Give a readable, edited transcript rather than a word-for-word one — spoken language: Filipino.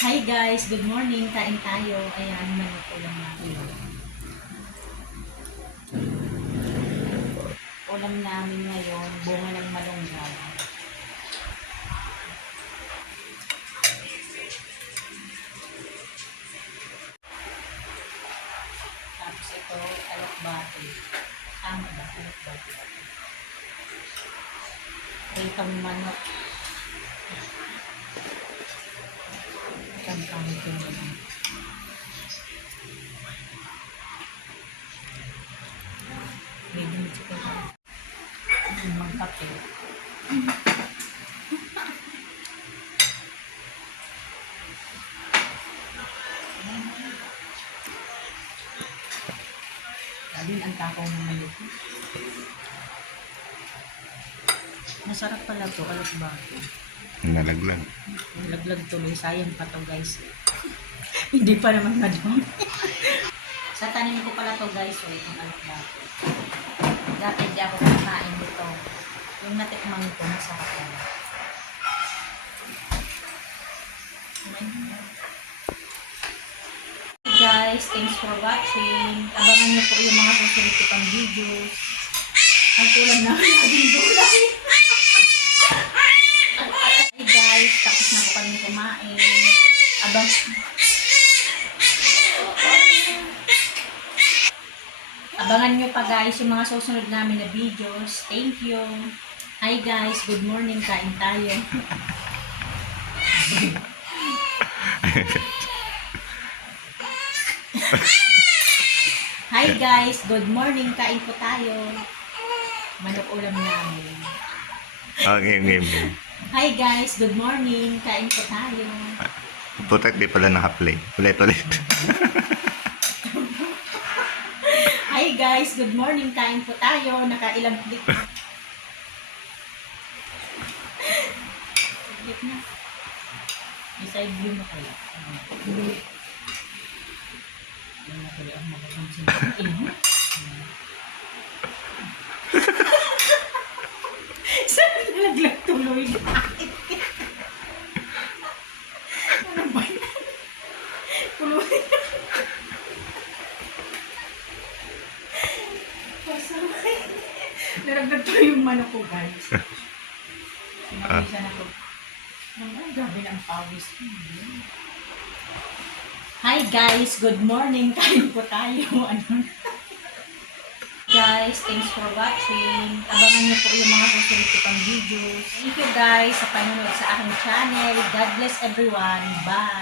Hi guys, good morning. Kain tayo. Ayan, manok ulam natin. Ulam namin ngayon, bunga ng malunggay. Tapos ito, alokbati. Tama ba? Alokbati. Itong manok. Itong pangit yung manok. Bigyan ko ito. Magkape. Laging ang takaw ng manok. Masarap pala ito, alokbati. Nalaglag. Nalaglag tuloy. Sayang pa to guys. Hindi pa naman madami. Sa tanim ko pala to guys, so itong alokbati. Dati hindi ako kakain nito. Yung natikman ko, masarap yan. Hey guys, thanks for watching. Abangan niyo po yung mga susunod ko pang videos. Ang kulang namin naging gulay. Hey guys, tapos na po kami kumain. Abangan nyo pa guys yung mga susunod namin na videos. Thank you. Hi guys, good morning. Kain tayo. Hi guys, good morning. Kain po tayo. Manok ulam namin. Game. Hi guys, good morning. Kain po tayo. Putak di pala naka-play. Ulit. Hi guys, good morning. Kain po tayo. Nakailang click. Click na. Iside view mo kaya. Yan na tuloy ang magagamsin ko. Saan nalaglag tuloy? Ano ba yan? Tuloy. Pasaway. Nalaglag tuloy yung manok ko guys. Sinabisa na ko. Ang gabi ng pawis. Hi guys, good morning. Kain po tayo. Guys, thanks for watching. Abangan niyo po yung mga susunod ko pang videos. Thank you guys sa panonood sa aking channel. God bless everyone. Bye!